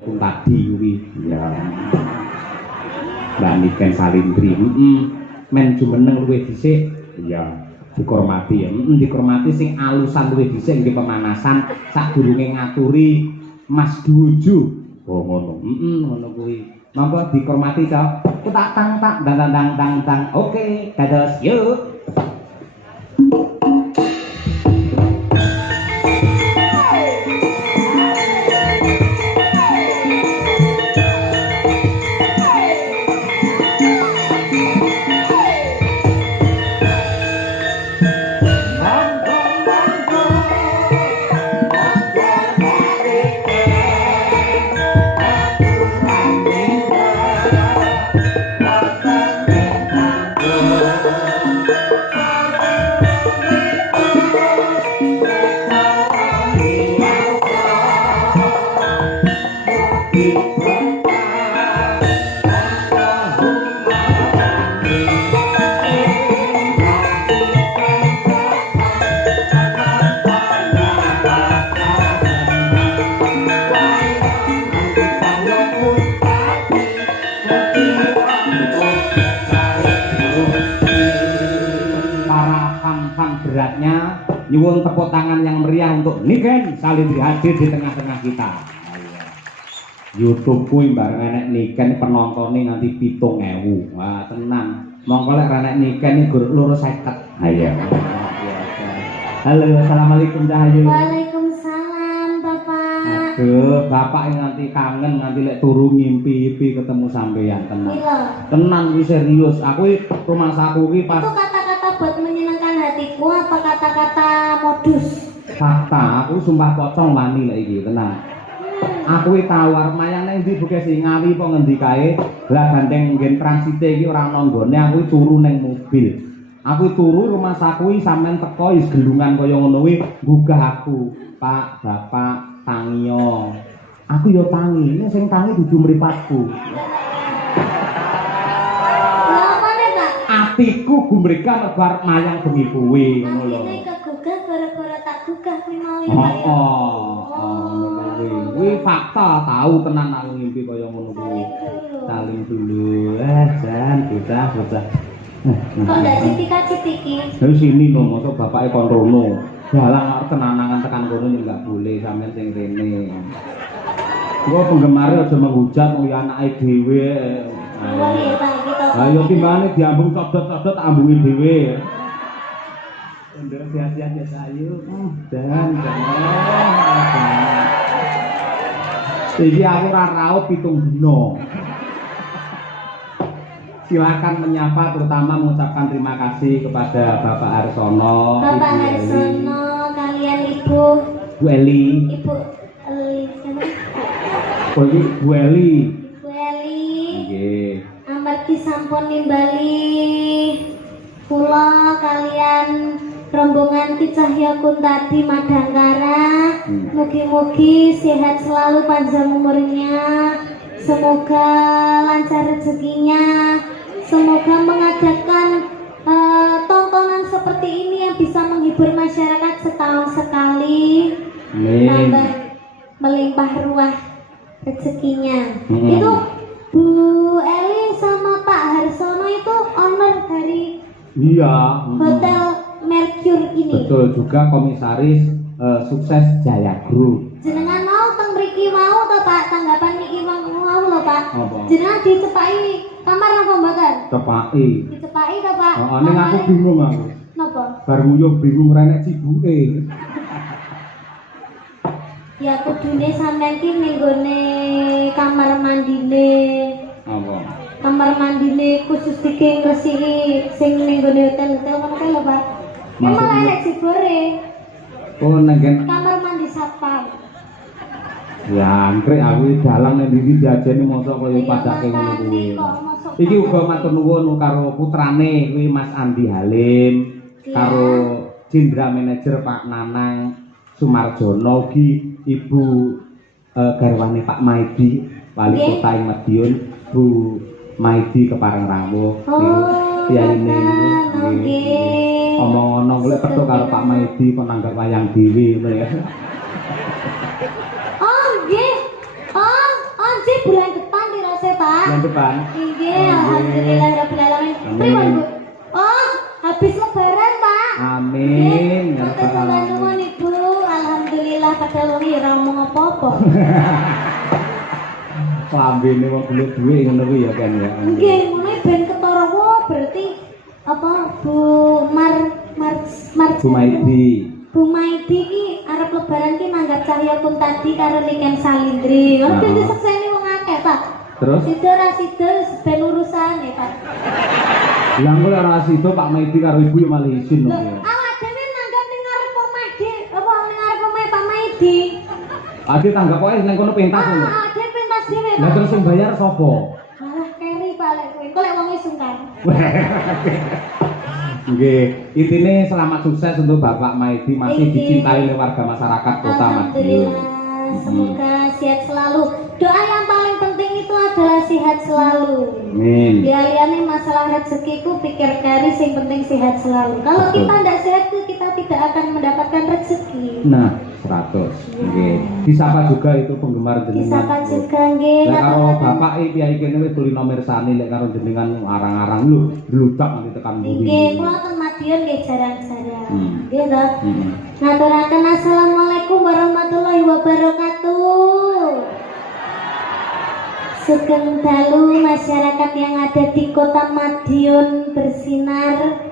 tadi kuwi ya Mbak Niken Salindri men jumeneng luwih dhisik ya dihormati ya dihormati sing alusan luwih dhisik nggih pemanasan sadurunge ngaturi Mas Duju oh ngono ngono kuwi monggo dihormati Cok tak tang tak dang oke dados yuk nyuwun tepuk tangan yang meriah untuk Niken Salindri hadir di tengah-tengah kita. YouTube kuwi bareng enek Niken penontonnya nanti 7.000. Wah, tenan. Monggo lek enek Niken iki gur 250. Ha iya. Halo, assalamualaikum Cahayu. Waalaikumsalam, Bapak. Aduh, Bapak nanti kangen nanti lek turu ngimpi-impi ketemu sampeyan tenan. Tenan iki serius. Aku rumah saku iki pas itu kata-kata buat menyenangkan hatiku apa kata-kata modus? Fakta, aku sumpah pocong wani lek iki, tenang. Aku iki tawar mayane ndi buke sing ngawi apa ngendi kae. Lah gandeng nggen transite iki ora ana nggone, aku turu ning mobil. Aku turu rumah saku iki sampean teko is gelungan kaya ngono kuwi gugah aku. Pak, Bapak, tangiyo. Aku yo tangi, ini sing tangi dudu mripatku. Atiku gumreka mergo arep mayang bengi kuwi ngono lho. Atine kegugah gara-gara tak gugah kuwi mau. Kuwi fakta tahu tenan aku ngimpi kaya ngono kuwi. Saling dulu. Jan bocah. Kok ndak citika-citiki? Lha sini lho mosok bapake kon rono. Dalang arep tenanangan tekan kono yo enggak boleh sampean sing rene. Gua penggemar aja menghujat kuwi anake dhewe. Ayo timbane diambung codot-codot ambungi dhewe. Ndek sehat-sehat ya Sayu. Dan. Iki aku ora raos 7 dina. Silakan menyapa terutama mengucapkan terima kasih kepada Bapak Harsono, Bapak Harsono, kalian Ibu Eli. Ibu Eli siapa? Bu Eli. Nggih. Amargi sampun nimbali kula kalian rombongan Ki Cahyaku tadi Madangkara. Mugi-mugi sehat selalu panjang umurnya. Semoga lancar rezekinya. Semoga mengadakan tontonan seperti ini yang bisa menghibur masyarakat setahun sekali. Tambah melimpah ruah rezekinya. Itu Bu Eli sama Pak Harsono itu owner dari Hotel Mercure ini. Betul juga komisaris sukses Jaya Group. Jenengan mau teng mriki mau to Pak, tanggapan niki mau lho Pak. Apa? Jenengan dicepaki kamar apa mboten? Cepaki. Dicepaki to Pak. Ning aku bingung aku. Napa? Bar nguyuh bingung renek cibuke. Ya kudune sampean ki ning gone kamar mandine. Apa? Kamar mandine khusus iki ngresiki sing ning gone hotel-hotel ngono kae lho Pak. Memang enek jebore. Oh nenggen kamar mandi satpam. Ya angkrek aku dalang ning ndi diajeni mosok kaya padake ngono kuwi. Iki uga matur nuwun karo putrane kuwi Mas Andi Halim karo Jenderal Manajer Pak Nanang Sumarjono ugi Ibu garwane Pak Maidi Wali Kota ing Madiun Bu Maidi Kepareng Rawuh kiyaine nggih. Omong-omong lek petuk karo Pak Maidi kok nanggap wayang dhewe ngono ya. bulan depan dirasa Pak. Bulan depan. Nggih, alhamdulillah rabbil alamin. Pripun Bu? Oh, habis lebaran Pak. Amin. Ya Matur rabbal sampeyan alamin. nuwun Ibu. Alhamdulillah padahal wong ora ngomong apa-apa. Lambene wong golek duwe ngono kuwi ya kan ya. Nggih, ngono ben ketara wae berarti apa Bu Bu Maidi. Bu Maidi ki arep lebaran ki nanggap Cahya Kuntadi karo Niken Salindri. Ora ben disekseni wong akeh, Pak. Terus? Sida ra sida ben urusane, Pak. Lah kok ora sido Pak Maidi karo Ibu ya malah isin lho. Awak dhewe nanggap ning ngarep omahke, apa ning ngarep omahe Pak Maidi. Ade tanggap kok nang kono pentas ngono. Ade pentas dhewe. Lah terus sing bayar sapa? Malah keri Pak lek kowe. Kok lek wong wis sungkan. Nggih, intine selamat sukses untuk Bapak Maidi masih dicintai oleh warga masyarakat Kota Madiun. Semoga sehat selalu. Doa yang paling penting itu adalah sehat selalu. Amin. Liane masalah rezekiku pikir kari sing penting sehat selalu. Kalau kita tidak sehat kita tidak akan mendapatkan rezeki. Nah, 100. Nggih. Disapa juga itu penggemar jenengan. Disapa juga nggih. Lek karo bapak piyai kene wis tulino mirsani lek karo jenengan arang-arang lho, bludak nanti tekan bumi. Nggih, kula ten Madiun nggih jarang-jarang. Nggih to. Heeh. Ngaturaken assalamualaikum warahmatullahi wabarakatuh. Sugeng dalu masyarakat yang ada di Kota Madiun bersinar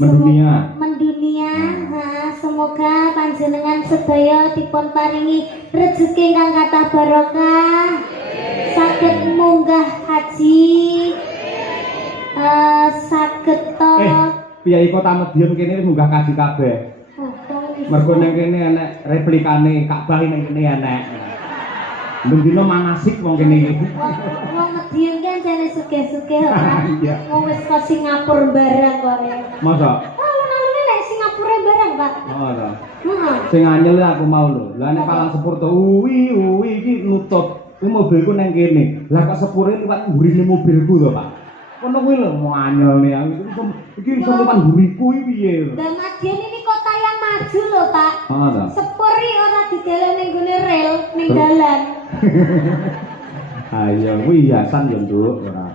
mendunia. Semoga panjenengan sedaya dipun paringi rezeki kang kathah barokah, saged munggah haji, saged to. Piyai Kota Madiun kene wis munggah kaji kabeh. Mergo ning kene enek replikane Ka'bah ning kene enek. Mendino manasik wong kene iki. Wong Madiun kan jane sugih-sugih ora. Iya. Wong wis ke Singapura barang kok ya. Masa? Alun-alune nek Singapura barang, Pak. Oh, ora. Heeh. Sing anyel aku mau lho. Lah nek Palang Sepur to uwi iki nutup. Ku mobilku ning kene. Lah kok sepure liwat mburine mobilku to, Pak. Kono kuwi lho mau anyel nih aku. Iki iso liwat mburiku iki piye lho. Dan Madiun ini kota yang maju lho, Pak. Oh, ta. Sepuri ora didelok ning gone rel ning dalan. Ayo kuwi hiasan yo, Nduk, ora.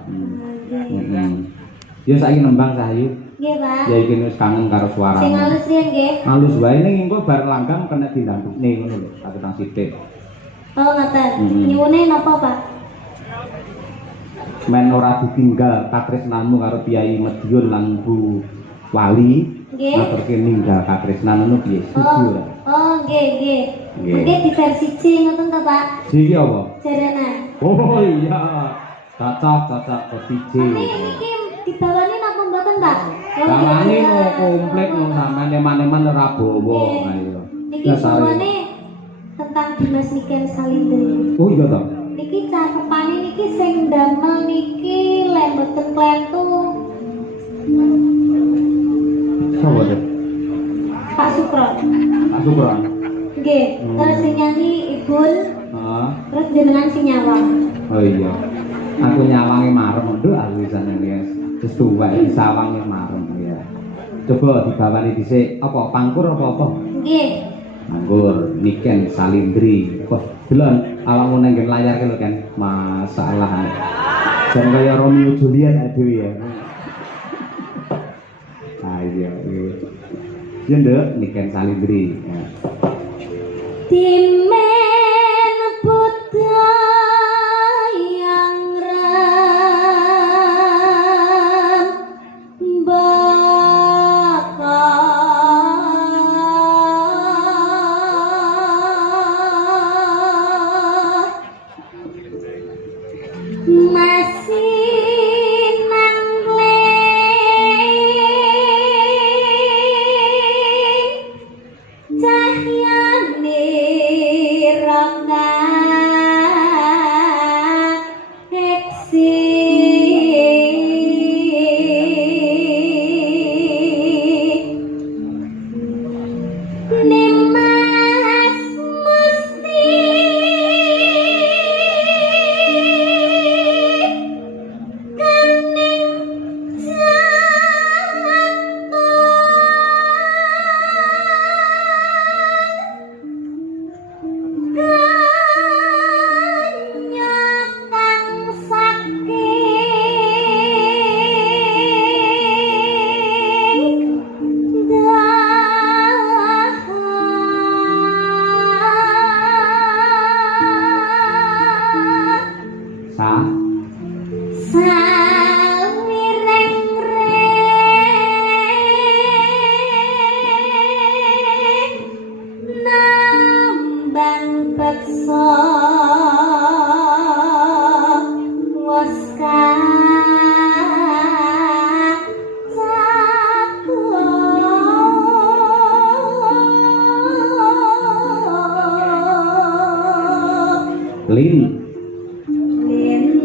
Ya saiki nembang Sahayu. Nggih, Pak. Ya iki wis kangen karo suaramu. Sing halus riyen nggih. Halus wae ning engko bar langgam kena dindantukne ngono lho, katang sithik. Oh, ngoten. Nyuwune napa, Pak? Men ora ditinggal katresnanmu karo Piyai Madiun lan Bu Wali. Nggih. Maturke ninggal katresnan ngono piye? Setuju ora? Oh, nggih, nggih. Nggih. Nggih di versi C ngoten to, Pak? Iki apa? Jaranan. Oh iya. Cocok petije. Niki dibawani napa mboten, Pak? Bawani mau komplit mau sampean eman-eman ora bawa. Ayo. Niki semuanya tentang Dimas Niken Salindri. Oh iya toh. Niki cakepane niki sing damel niki lek mboten klentu Sopo to? Pak Sukron. Pak Sukron. Nggih, terus sing nyanyi Ibun, Heeh. terus jenengan sing nyawang. Oh iya. Aku nyawange marem nduk aku wis ya. Wis tuwa iki sawange marem ya. Coba dibawani dhisik apa pangkur apa? Nggih. Anggur Niken Salindri. Wah, delon awakmu nang nggen layar ki lho kan. Masalah. Jan kaya Romeo Juliet dhewe ya. Ayo. Ya nduk Niken Salindri. Ya. Dimen putra yang ram masih nangling cahyane rongga eksi Nimas mesti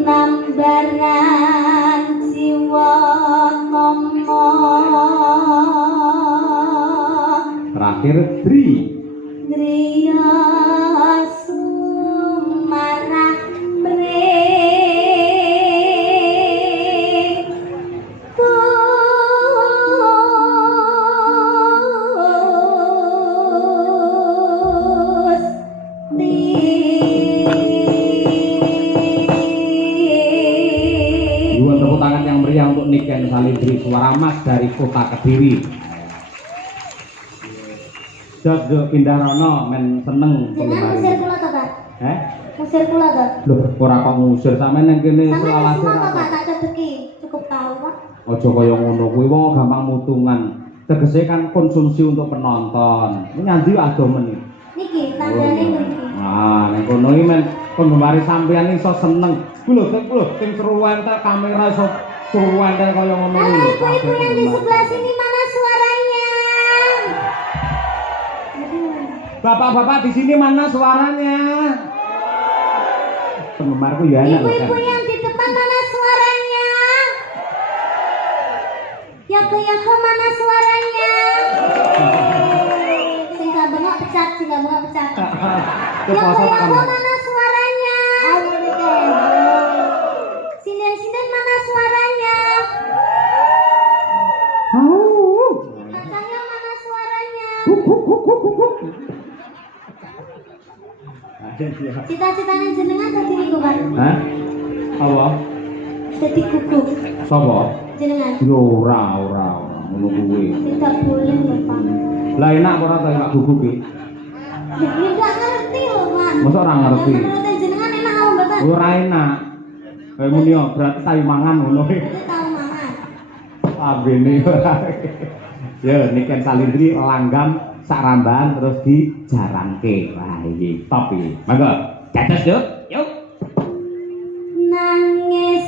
nambaran jiwa momo terakhir Dri Driya sumarah mring tepuk tangan yang meriah untuk Niken Salindri suara emas dari kota Kediri. Jog pindah rono men seneng Jangan musir kula to, Pak. Musir kula to. Lho, ora kok ngusir sampean nang kene selawase Sampeyan ra. Pak tak cedeki, cukup tahu, Pak. Aja kaya ngono kuwi wong gampang mutungan. Tegese kan konsumsi untuk penonton. Ini nyandi ado men. Niki tandane mriki. Ah, nek kono iki men penggemar sampean iso seneng. Kuwi lho, sing seruan ta kamera iso seruan kaya ngono Halo iki. ibu-ibu yang di sebelah sini mana suaranya? Bapak-bapak di sini mana suaranya? Penggemarku ya enak. Ibu-ibu yang di depan mana suaranya? Yako mana suaranya? Sehingga bengok pecat. Yako mana suaranya? Sinden mana suaranya? Kakaknya mana suaranya? Cita-citanya jenengan dadi niku, Pak. Hah? Apa? Dadi guguk Sapa? jenengan. Yo ora ngono kuwi. Tidak boleh lho, Pak. Lah enak ora ta Pak Gugu ki? Tidak ngerti lho, Pak. Masa ora ngerti? Menurut jenengan enak apa mboten? Ora enak. Kayak muni yo berarti sayu mangan ngono ki. Itu tahu mangan. Abene ora. Yo Niken Salindri langgam saramban terus dijarangke. Wah iki top iki. Monggo, dados yuk. Yuk. Nangis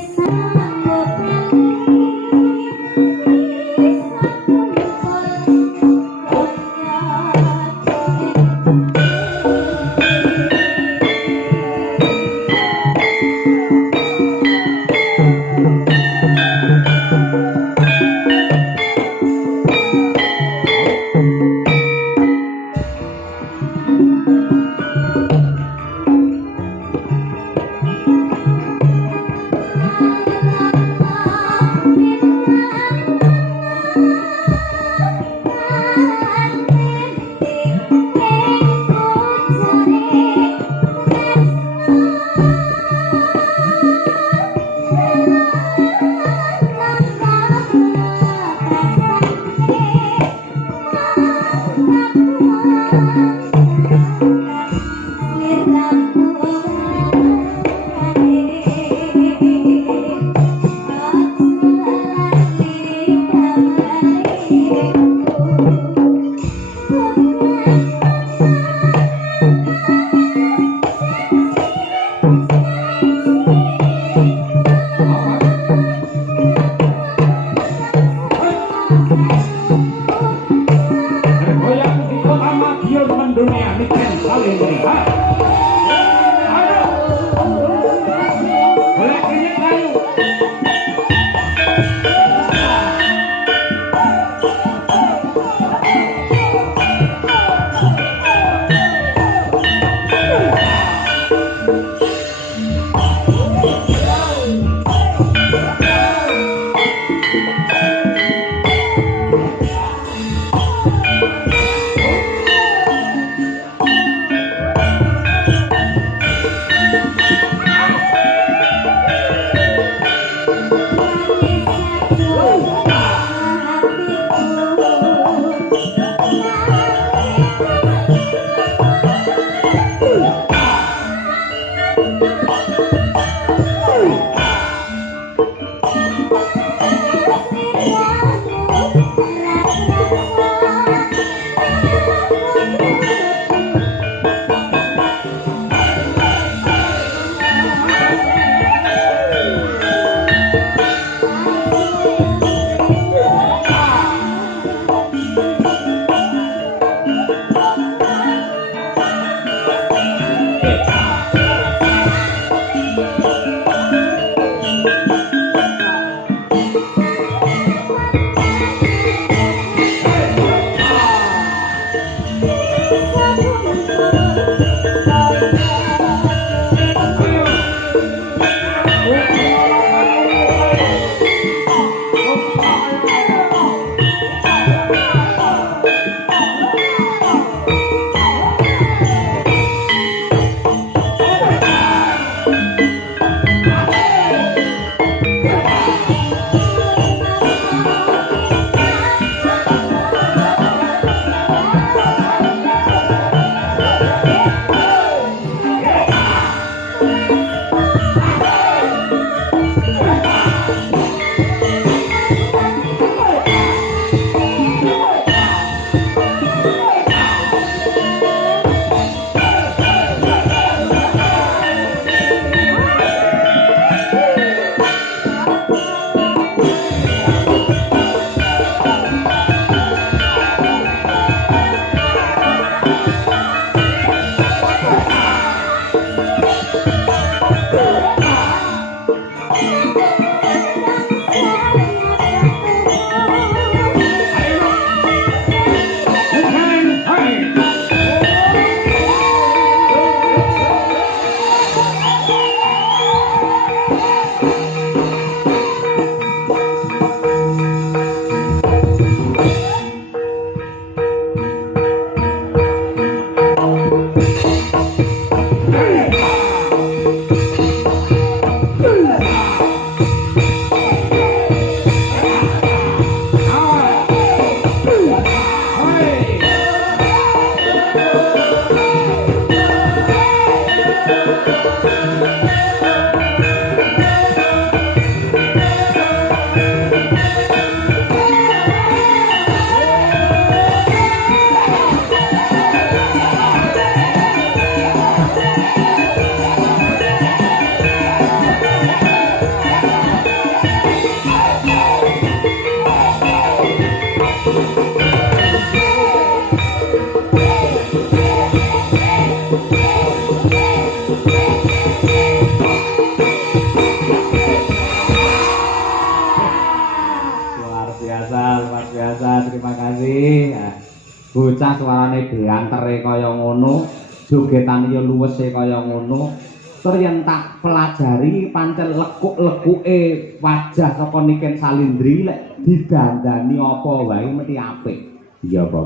bocah suarane beantere kaya ngono, jogetane ya luwese kaya ngono. Tur yen tak pelajari pancen lekuk-lekuke wajah saka Niken Salindri lek didandani apa wae mesti apik. Iya apa?